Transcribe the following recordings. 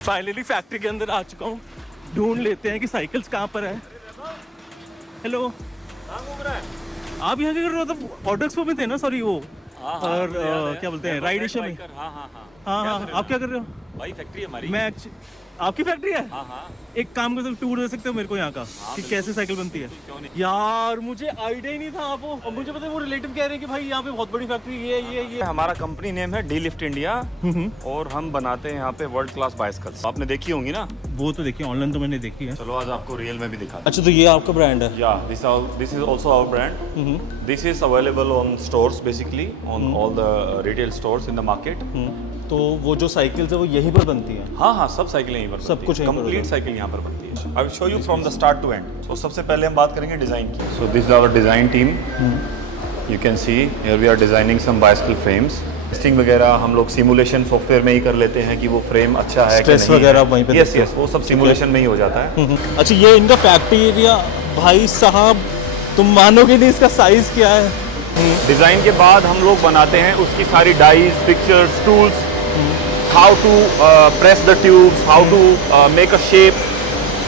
Finally factory के अंदर आ चुका हूँ। ढूंढ लेते हैं कि साइकिल्स कहाँ पर है। हेलो, कहाँ घूम रहा है? आप यहाँ क्या कर रहे हो? तो ऑटो एक्सपो में थे ना, सॉरी वो और क्या बोलते हैं, राइड एशिया में। हाँ हाँ हाँ हाँ, आप क्या कर रहे हो? भाई फैक्ट्री हमारी। मैं आपकी फैक्ट्री है? हाँ हाँ एक काम कर सकते, टूर दे सकते हो मेरे को यहाँ का कि कैसे साइकिल बनती है? क्यों नहीं? यार मुझे आइडिया ही नहीं था आपको। और मुझे पता है वो रिलेटिव कह रहे हैं कि भाई यहाँ पे बहुत बड़ी फैक्ट्री ये हमारा कंपनी नेम है डी लिफ्ट इंडिया और हम बनाते हैं यहाँ पे वर्ल्ड क्लास बाइसिकल्स। आपने देखी होंगी ना? वो तो देखिए, ऑनलाइन तो मैंने देखी है। चलो आज आपको रियल में भी दिखाते अच्छा, तो ये आपका ब्रांड है? हैं। या this is also our brand. This is available on stores, basically on all the retail stores in the market. तो वो जो साइकिल्स है वो यहीं पर बनती हैं? हाँ हाँ, सब साइकिलें यहीं पर सब कुछ यहीं पर कंप्लीट होता है। साइकिल यहाँ पर बनती है। I will show you from the start to end. तो सबसे पहले हम बात करेंगे डिजाइन की। So this is our design team. You can see here we are designing some bicycle frames. Testing वगैरह हम लोग सिमुलेशन सॉफ्टवेयर में ही कर लेते हैं कि वो फ्रेम अच्छा है कि स्ट्रेस नहीं वगैरह है। वहीं पे यस देखते यस, वो सब सिमुलेशन में ही हो जाता है। अच्छा, ये इनका फैक्ट्री एरिया, भाई साहब तुम मानोगे नहीं इसका साइज क्या है। डिजाइन के बाद हम लोग बनाते हैं उसकी सारी dies, pictures, tools, how to press the tubes, how to make a shape.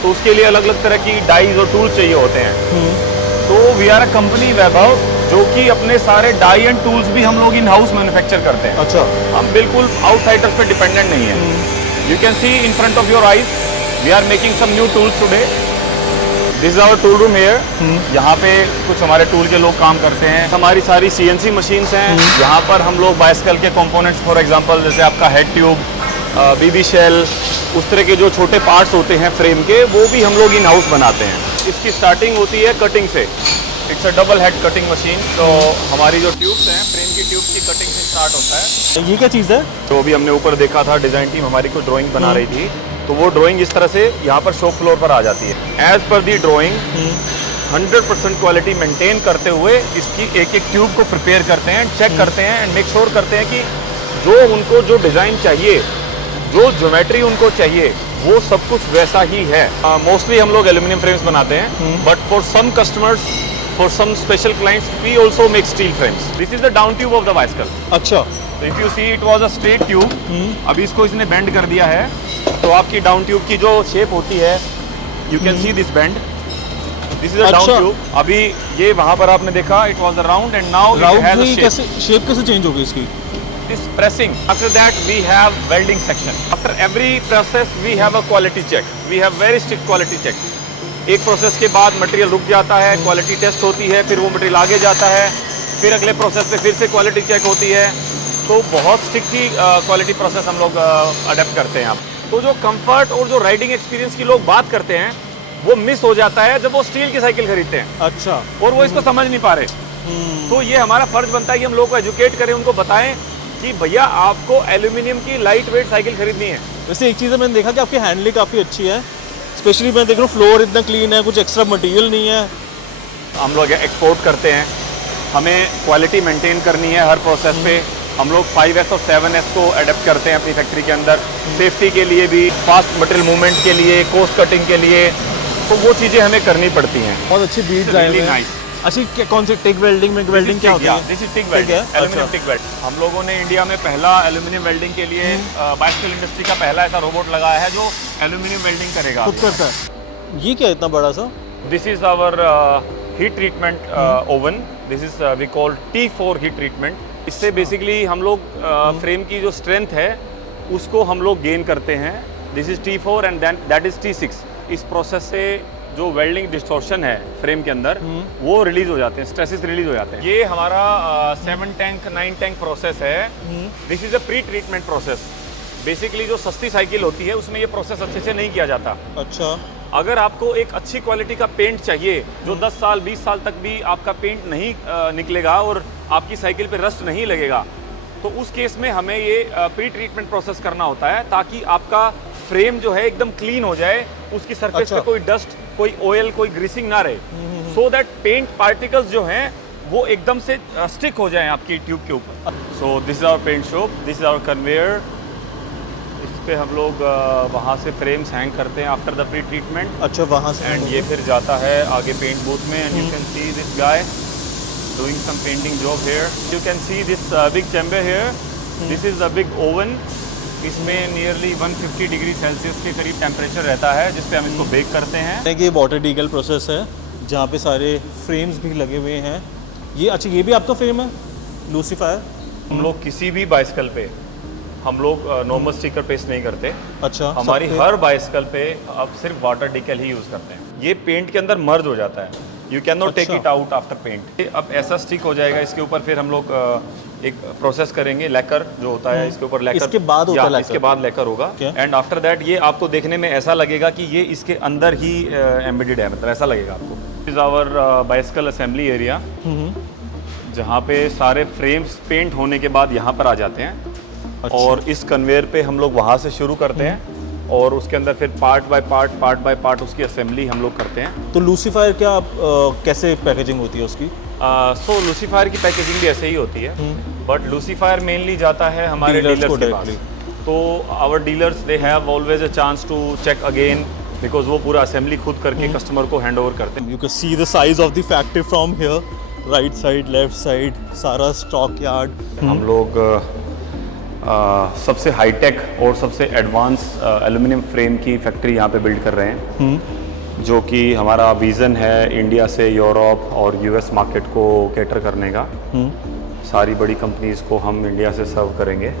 तो उसके लिए अलग अलग तरह की डाइज और टूल्स चाहिए होते हैं। तो वी आर अ कंपनी वैभव, जो कि अपने सारे डाई एंड टूल्स भी हम लोग इन हाउस मैन्युफैक्चर करते हैं। अच्छा, हम बिल्कुल आउटसाइडर्स पे डिपेंडेंट नहीं है। You can see in front of your eyes we are making some new tools today. This is our tool room here. यहाँ पे कुछ हमारे टूल के लोग काम करते हैं। हमारी सारी सीएनसी मशीन्स हैं। यहाँ पर हम लोग बाइसिकल के कंपोनेंट्स, फॉर एग्जांपल जैसे आपका हेड ट्यूब, बीबी शेल, उस तरह के जो छोटे पार्ट्स होते हैं फ्रेम के, वो भी हम लोग इन हाउस बनाते हैं। इसकी स्टार्टिंग होती है कटिंग से। It's a double head cutting machine. तो हमारी जो ट्यूब्स हैं, फ्रेम की ट्यूब्स की कटिंग से स्टार्ट होता है। ये क्या चीज़ है? तो अभी हमने ऊपर देखा था, डिजाइन टीम हमारी कोई ड्राइंग बना रही थी, तो वो ड्राइंग इस तरह से यहाँ पर शॉप फ्लोर पर आ जाती है। एज पर दी ड्राइंग 100% क्वालिटी मेंटेन करते हुए इसकी एक एक ट्यूब को प्रिपेयर करते हैं, चेक करते हैं एंड मेक श्योर करते हैं कि जो उनको जो डिज़ाइन चाहिए, जो ज्योमेट्री उनको चाहिए, वो सब कुछ वैसा ही है। मोस्टली हम लोग एल्यूमिनियम फ्रेम्स बनाते हैं, but for some customers, for some special clients, we also make steel frames. This is the down tube of the bicycle. अच्छा, तो if you see it was a straight tube, अभी इसको इसने bend कर दिया है। तो आपकी डाउन ट्यूब की जो शेप होती है, you can see this bend, this is a down tube. अभी ये वहां पर आपने देखा it was a round and now it has a shape. कैसे शेप कैसे चेंज होगी इसकी? This pressing. After that we have welding section. After every process we have a quality check. We have very strict quality check. एक process के बाद material रुक जाता है, क्वालिटी टेस्ट होती है, फिर वो मटेरियल आगे जाता है, फिर अगले प्रोसेस पे फिर से क्वालिटी चेक होती है। तो बहुत स्ट्रिक्टली क्वालिटी प्रोसेस हम लोग अडेप्ट करते हैं। आप तो जो कंफर्ट और जो राइडिंग एक्सपीरियंस की लोग बात करते हैं, वो मिस हो जाता है जब वो स्टील की साइकिल खरीदते हैं। अच्छा, और वो इसको समझ नहीं पा रहे। तो ये हमारा फर्ज बनता है कि हम लोगों को एजुकेट करें, उनको बताएं कि भैया आपको एल्यूमिनियम की लाइट वेट साइकिल खरीदनी है। वैसे एक चीज़ है, मैंने देखा कि आपकी हैंडलिंग काफ़ी अच्छी है। स्पेशली मैं देख रहा हूँ फ्लोर इतना क्लीन है, कुछ एक्स्ट्रा मटेरियल नहीं है। हम लोग एक्सपोर्ट करते हैं, हमें क्वालिटी मेंटेन करनी है हर प्रोसेस पे। हम लोग 5S और 7S को अडेप्ट करते हैं अपनी फैक्ट्री के अंदर, सेफ्टी के लिए भी, फास्ट मटेरियल मूवमेंट के लिए, कॉस्ट कटिंग के लिए। तो वो चीज़ें हमें करनी पड़ती हैं। बहुत अच्छी बीट्स आए हैं। अच्छी कौन सी टिक वेल्डिंग में? वेल्डिंग क्या होती है? This is tick weld, aluminium tick weld. हम लोगों ने इंडिया में पहला एल्यूमिनियम वेल्डिंग के लिए बाइसिकल इंडस्ट्री का पहला ऐसा रोबोट लगाया है जो एल्यूमिनियम वेल्डिंग करेगा। खुद करता है? ये क्या इतना बड़ा सा? This is our heat treatment oven. This is we call T4 heat treatment. इससे बेसिकली हम लोग फ्रेम की जो स्ट्रेंथ है उसको हम लोग गेन करते हैं। This is T4 and then that is T6। इस प्रोसेस से जो वेल्डिंग डिस्टॉर्शन है फ्रेम के अंदर, वो रिलीज हो जाते हैं, स्ट्रेसेस रिलीज हो जाते हैं। ये हमारा 7 टैंक 9 टैंक प्रोसेस है। This is a pre treatment process. Basically जो सस्ती साइकिल होती है उसमें ये प्रोसेस अच्छे से नहीं किया जाता। अच्छा, अगर आपको एक अच्छी क्वालिटी का पेंट चाहिए जो 10 साल 20 साल तक भी आपका पेंट नहीं निकलेगा और आपकी साइकिल पे रस्ट नहीं लगेगा, तो उस केस में हमें ये प्री ट्रीटमेंट प्रोसेस करना होता है, ताकि आपका फ्रेम जो है एकदम क्लीन हो जाए, उसकी सरफेस पे कोई डस्ट, कोई ऑयल, कोई ग्रीसिंग ना रहे, सो दैट पेंट पार्टिकल्स जो हैं वो एकदम से स्टिक हो जाएं आपकी ट्यूब के ऊपर। So this is our paint shop, this is our conveyor. इस पे हम लोग वहाँ से फ्रेम्स हैंग करते हैं आफ्टर द प्री ट्रीटमेंट। अच्छा, वहाँ से एंड ये फिर जाता है आगे पेंट बूथ में। And you can see this guy doing some painting job here. You can see this big chamber here. This is the big oven इसमें नियरली 150 डिग्री सेल्सियस के करीब टेम्परेचर रहता है जिस पे हम इसको बेक करते हैं। ये वाटर डीगल प्रोसेस है जहाँ पे सारे फ्रेम्स भी लगे हुए हैं। ये अच्छा, ये भी आपका फ्रेम है लूसीफायर? हम लोग किसी भी बाइसिकल पे हम लोग नॉर्मल स्टिकर पेस्ट नहीं करते। अच्छा, हमारी सब पे? हर बाइसिकल पे अब सिर्फ वाटर डिकल ही यूज़ करते हैं। ये पेंट के अंदर मर्ज हो जाता है, यू कैन नॉट टेक अच्छा। It out after paint. अब ऐसा स्टिक हो जाएगा, इसके ऊपर फिर हम लोग एक प्रोसेस करेंगे, लेकर जो होता है इसके ऊपर लेकर, इसके बाद होता है या lacquer? इसके बाद लेकर होगा। क्या? एंड आफ्टर दैट ये आपको देखने में ऐसा लगेगा कि ये इसके अंदर ही एम्बेडेड है, मतलब ऐसा लगेगा आपको। Is our bicycle assembly area, जहाँ पे सारे फ्रेम्स पेंट होने के बाद यहाँ पर आ जाते हैं। अच्छा। और इस कन्वेयर पे हम लोग वहाँ से शुरू करते हैं और उसके अंदर फिर पार्ट बाय पार्ट उसकी असेंबली हम लोग करते हैं। तो लूसीफायर क्या कैसे पैकेजिंग होती है उसकी? सो लूसीफायर की पैकेजिंग भी ऐसे ही होती है, बट लूसीफायर मेनली जाता है हमारे Dealers डीलर्स को के पास। directly। तो our dealers they have always a chance to check again, because वो पूरा असेंबली खुद करके कस्टमर को हैंड ओवर करते हैं। You can see the size of the factory from here, right side, left side, सारा स्टॉक यार्ड। हम लोग सबसे हाईटेक और सबसे एडवांस एल्युमिनियम फ्रेम की फैक्ट्री यहाँ पे बिल्ड कर रहे हैं, जो कि हमारा विज़न है इंडिया से यूरोप और यूएस मार्केट को कैटर करने का। सारी बड़ी कंपनीज को हम इंडिया से सर्व करेंगे।